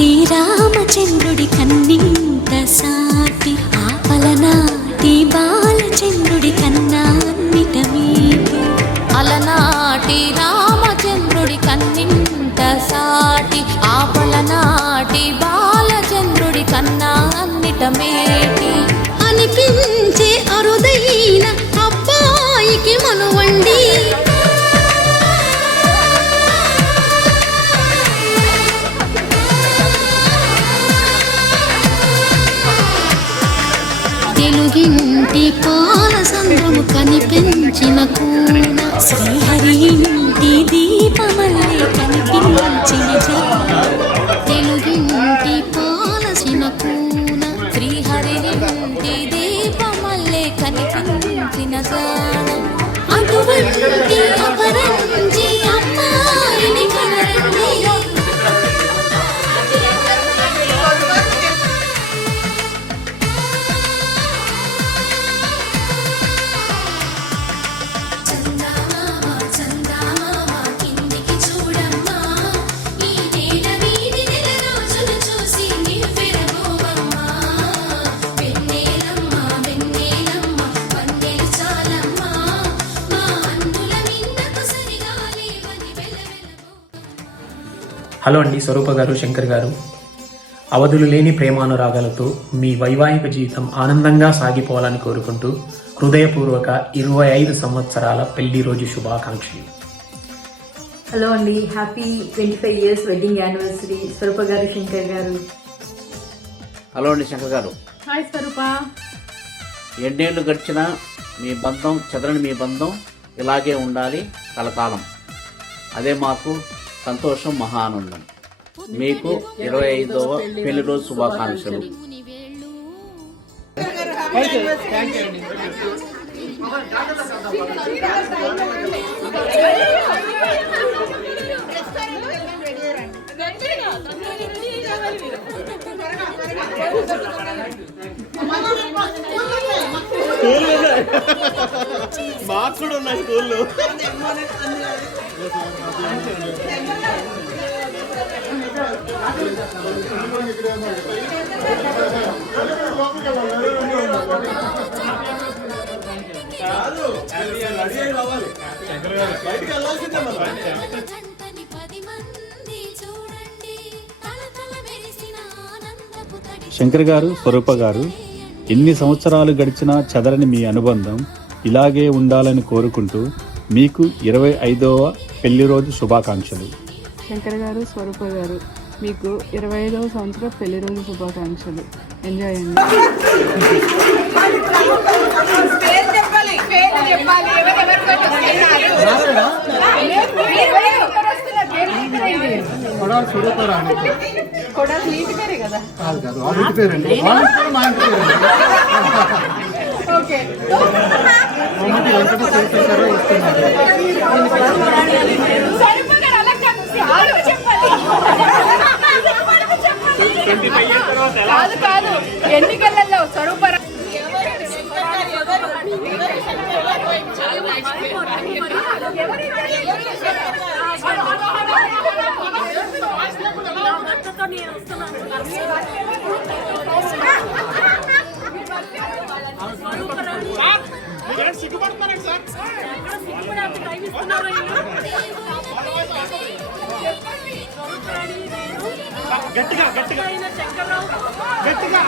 అలనాటి రామచంద్రుడి కన్నింత సాటి ఆపలనాటి బాలచంద్రుడి కన్నా అన్నిట మీటి అలనాటి రామచంద్రుడి కన్నింత సాటి ఆపలనాటి బాలచంద్రుడి కన్నా అన్నిట మేటి అనిపించే అరుదైన అబ్బాయికి మనువండి తెలుగింటి పాలసంద్రము కనిపించిన కూన శ్రీహరి ఇంటి దీపమల్లే కనిపించిన తెలుగింటి పాలసిన కూన శ్రీహరి ఇంటి దీపమల్లే కనిపించిన జానం అటువంటి అపరంజి అమ్మాయిని కనరండి హలో అండి, స్వరూప గారు, శంకర్ గారు. అవధులు లేని ప్రేమానురాగాలతో మీ వైవాహిక జీవితం ఆనందంగా సాగిపోవాలని కోరుకుంటూ హృదయపూర్వక 25 సంవత్సరాల పెళ్లి రోజు శుభాకాంక్షలు. హలో అండి, happy 25 years wedding anniversary Swarupa garu, Shankar garu. Hello అండి, శంకర్ గారు. హాయ్ స్వరూప. ఎన్నేళ్ళు గడిచినా మీ బంధం చెదరని మీ బంధం ఇలాగే ఉండాలి కలకాలం. అదే మాకు సంతోషం, మహా ఆనందం. మీకు 25వ పెళ్లి రోజు శుభాకాంక్షలు. మాకు కూడా ఉన్నాయి స్కూల్లో. శంకర్ గారు, స్వరూప గారు, ఎన్ని సంవత్సరాలు గడిచినా చెదరని మీ అనుబంధం ఇలాగే ఉండాలని కోరుకుంటూ మీకు 25వ పెళ్లి రోజు శుభాకాంక్షలు. శంకర్ గారు, స్వరూప గారు, మీకు 25వ సంవత్సరం పెళ్లి రోజు శుభాకాంక్షలు. ఎంజాయ్ అండి. కాదు ఎన్నికలలో స్వరూప గట్టిగా గట్టిగా గట్టిగా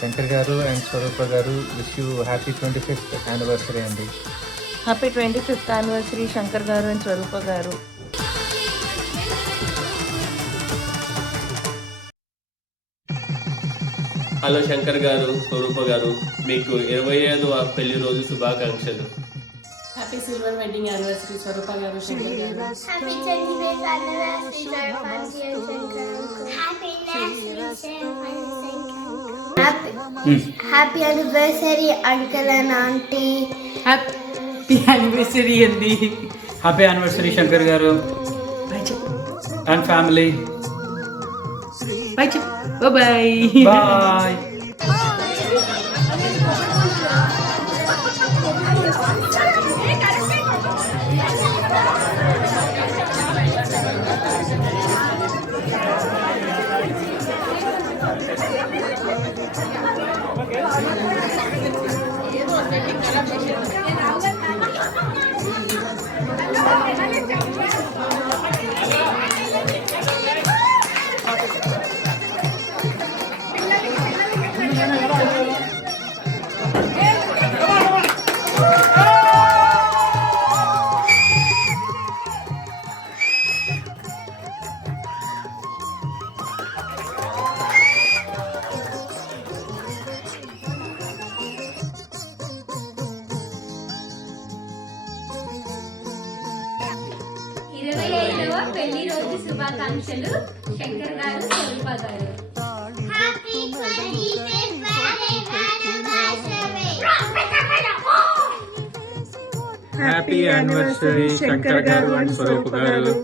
శంకర్ గారు అండ్ స్వరూప గారు, wish you happy 25th anniversary అండి. Happy 25th anniversary Shankar garu and Swarupa గారు. హలో శంకర్ గారు, స్వరూప గారు, మీకు 25వ పెళ్లి రోజు శుభాకాంక్షలు. Happy silver wedding anniversary Swarupa garu Shankar garu. Happy 25th anniversary Sarpanji and Shankar uncle. Happy anniversary uncle and auntie. Happy anniversary అండి. Happy anniversary Shankar garu and family. Bye చెప్పు. Bye bye. పెళ్లి రోజు శుభాకాంక్షలు Shankar garu Swarupa garu. Happy anniversary Shankar garu and Swaroop గారు.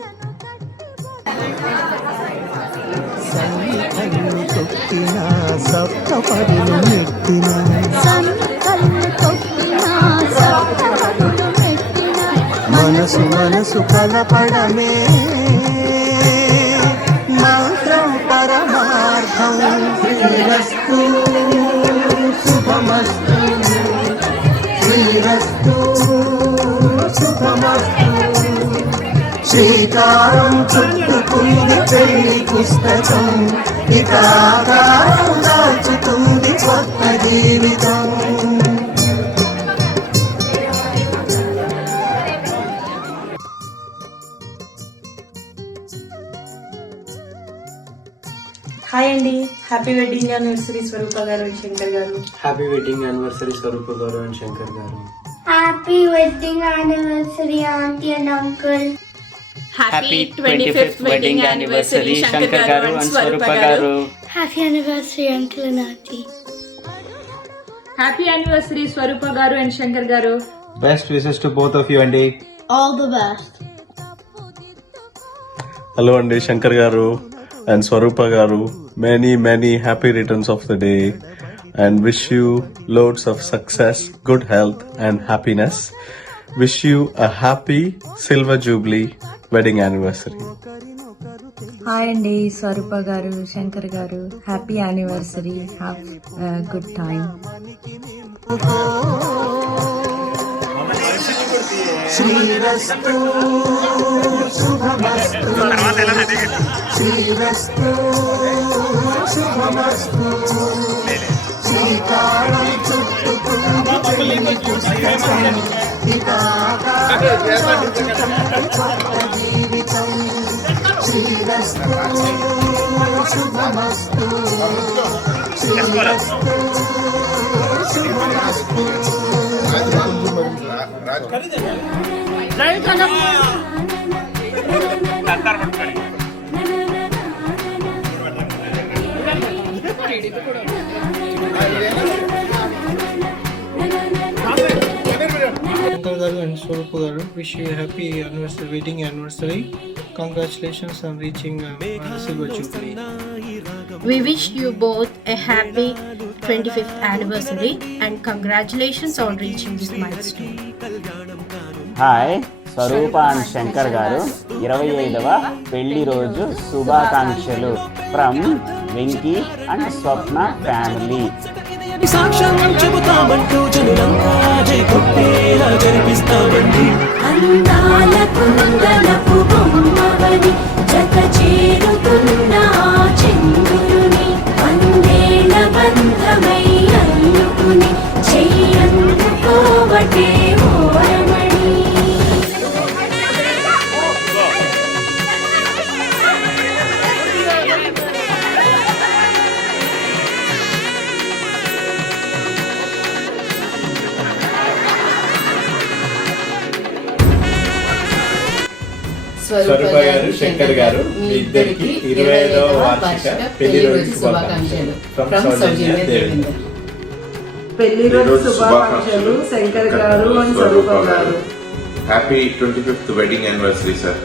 మనసు మనసు కలపడమే మాత్రం పరమార్థం. శ్రీరస్తు శుభమస్తు శ్రీరస్తు శుభమస్తు. శ్రీకారం చుట్టుకుంది పెళ్లి పుస్తకం, ఇక ఆకారం దాచుతుంది కొత్త జీవితం. హాయ్ అండి. Happy wedding anniversary Swarupa garu and Shankar garu. Happy wedding anniversary Swaroop గారు and Shankar garu. Happy wedding anniversary aunty and uncle. Happy 25th wedding anniversary Shankar garu and Swarupa garu. Happy anniversary uncle and aunty. Happy anniversary Swarupa garu and Shankar garu. Best wishes to both of you అండి. All the best. Hello అండి Shankar garu and Swarupa గారు. many happy returns of the day and wish you loads of success, good health and happiness. Wish you a happy silver jubilee wedding anniversary. Hi అండి Swarupa garu Shankar garu. Happy anniversary. Have good time. శ్రీరస్తు శుభమస్తు శ్రీరస్తు శుభమస్తు. శ్రీకారం చుట్టుకుంది పెళ్లి పుస్తకం, ఇక ఆకారం కొత్త జీవితం. శ్రీరస్తు శుభమస్తు శ్రీరస్తు శుభమస్తు. శంకర్ గారు అండ్ స్వరూప్ గారు, wish you happy anniversary wedding anniversary. Congratulations on reaching silver jubilee. We wish you both a happy 25th anniversary and congratulations on reaching this milestone. Hi Swaroopa and Shankar garu 25వ పెళ్లి రోజు శుభాకాంక్షలు from Venky and Swapna family. సాక్ష్యం చెబుతామంటూ జనులంతా జై కొట్టేలా జరిపిస్తామండి. అందాల కుందనపు బొమ్మవని జత చేరుతున్న చంద్రుని వందేళ్ల బంధమై అల్లుకుని చెయ్యందుకోవటే ఓరమణి. స్వరూప గారు శంకర్ గారు మీ ఇద్దరికి 25వ వార్షిక పెళ్లి రోజు శుభాకాంక్షలు ఫ్రమ్ సౌజన్య దేవేందర్. పెళ్లి రోజు శుభాకాంక్షలు Shankar garu and Swarupa garu. Happy 25th wedding anniversary sir.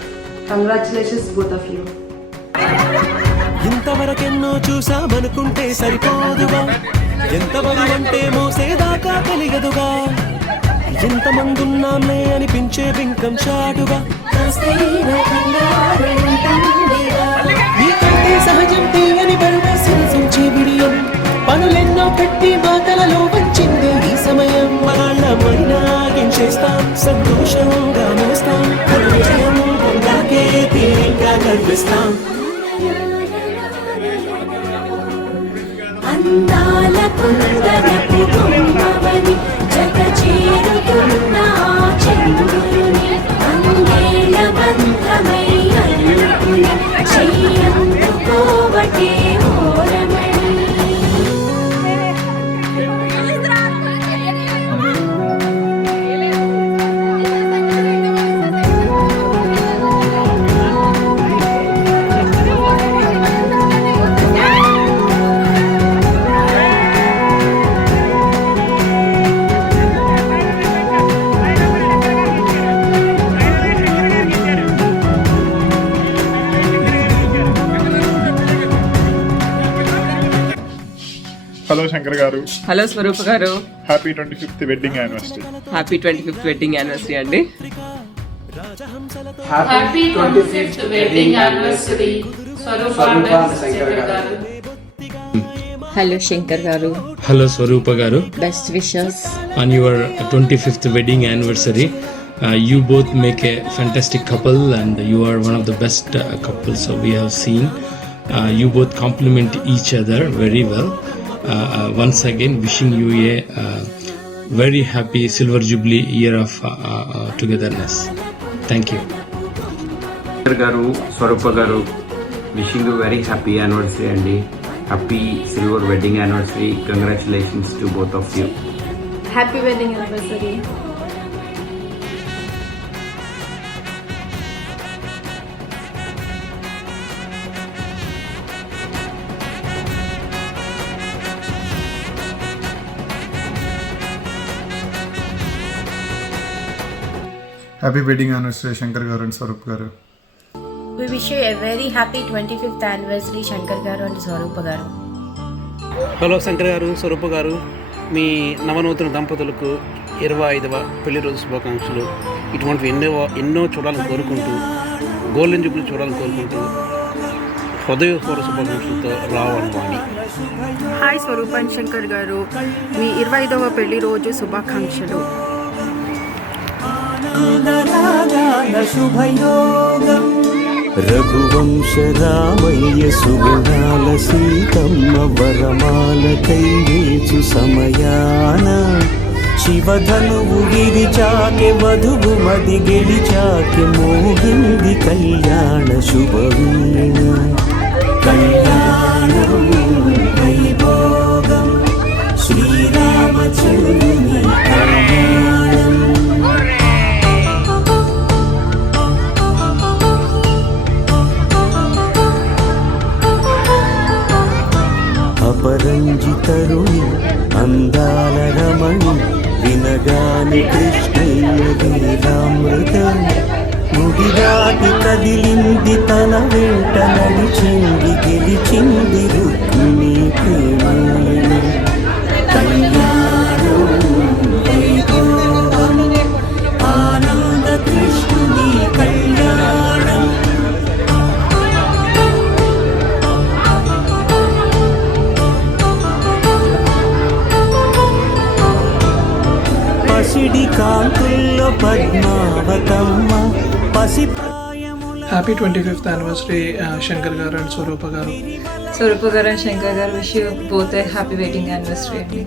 Congratulations both of you. ఇంతవరకెన్నో చూసామనుకుంటే సరిపోదుగా, ఎంతవరకంటే మోసేదాకా తెలియదుగా, ఎంతమందున్నామే అనిపించే బింకం చాటుగా, నీకంటే సహజం తీయని బరువే సిరిసించే బిడియం, పనులెన్నో పెట్టి మాటలలో వచ్చింది ఈ సమయం. వాళ్ళమైనా చేస్తాం సంతోషంగా మోస్తాం, పొందాకే తీరిగ్గా కనిపిస్తాం. అందాల కుందనపు బొమ్మవని జగ చేరుతున్న చంద్రుని, Andela బంధమై అల్లుకుని చెయ్యందుకోవటే ఓరమణి. Hello Shankar garu. Hello Swarupa garu. Happy 25th wedding anniversary. Happy 25th wedding anniversary అండి. హ్యాపీ 25th వెడ్డింగ్ యానివర్సరీ స్వరూప శంకర్ గారు. హలో శంకర్ గారు. హలో స్వరూప గారు. Best wishes on your 25th wedding anniversary. You both make a fantastic couple and you are one of the best couples we have seen. You both complement each other very well. Once again wishing you a very happy silver jubilee year of togetherness. Thank you. Shankar garu Swarupa garu wishing you very happy anniversary అండి. Happy silver wedding anniversary. Congratulations to both of you. Happy wedding anniversary. Happy wedding anniversary Shankar garu and Swaroop గారు. We wish you a very happy 25th anniversary Shankar garu and Swarupa గారు. Hello Shankar garu, Swarupa గారు, మీ నవనూతన దంపతులకు 25వ పెళ్లి రోజు శుభాకాంక్షలు. ఇటువంటివి ఎన్నో చూడాలని కోరుకుంటూ, గోల్డెన్ జూబ్లీ చూడాలని కోరుకుంటూ హృదయపూర్వక శుభాకాంక్షలతో రావాలి వాణి. హాయ్ స్వరూప్ అండ్ శంకర్ గారు, మీ 25వ పెళ్లి రోజు శుభాకాంక్షలు. శుభయోగం రఘువంశ రామయ్య సుగుణాల సీతమ్మ వరమాల కైవేచు సమయాన, శివధనువు గిరిచాకె వధువు మది గెలిచాకె మోగింది కళ్యాణ శుభవీణ. కళ్యాణం వైభోగం శ్రీరామచంద్రుని కళ్యాణం. అపరంజితరుణి అందాల రమణి వినగాని కృష్ణయ్య లీలామృత, ముడిదాటి కదిలింది తన వెంట నడిచింది గెలిచింది రుక్మిణి ప్రేమాయణ. కళ్యాణం వైభోగం ఆనంద కృష్ణుని కళ్యాణం. పసిడి కాంతుల్లో పద్మావతమ్మ పసిప్రాయముల. Happy 25th anniversary Shankar garu and Swarupa garu. Swarupa garu and Shankar garu wish you both a happy wedding anniversary అండి.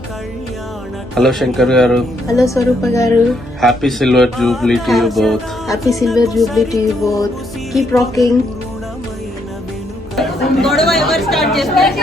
Hello Shankar garu. Hello Swarupa garu. Happy silver jubilee to you both. Happy silver jubilee to you both. Keep rocking. గొడవ ఎవరు స్టార్ట్ చేస్తారు?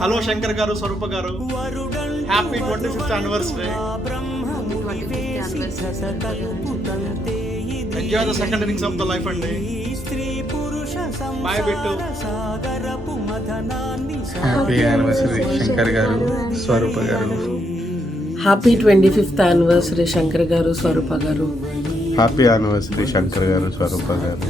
Hello Shankar garu, Swarupa garu, happy 25th anniversary. Enjoy the second innings of the life అండి. Bye Bittu. Happy anniversary Shankar garu, Swarupa garu. Happy 25th anniversary Shankar garu, Swarupa garu. Happy anniversary Shankar garu, Swarupa గారు.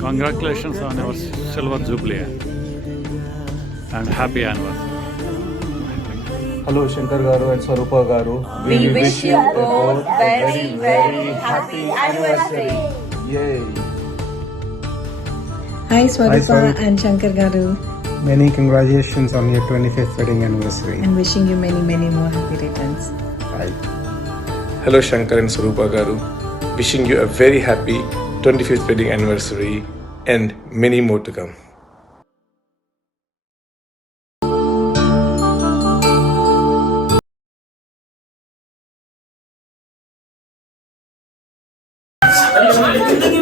Congratulations on your silver jubilee and happy anniversary. Hello Shankar garu and Swarupa garu. We wish you both very, very happy anniversary. Yay. Hi Swarupa and Shankar garu. Many congratulations on your 25th wedding anniversary. And wishing you many, many more happy returns. Bye. Hello Shankar and Swarupa garu. Wishing you a very happy 25th wedding anniversary and many more to come. जिंदगी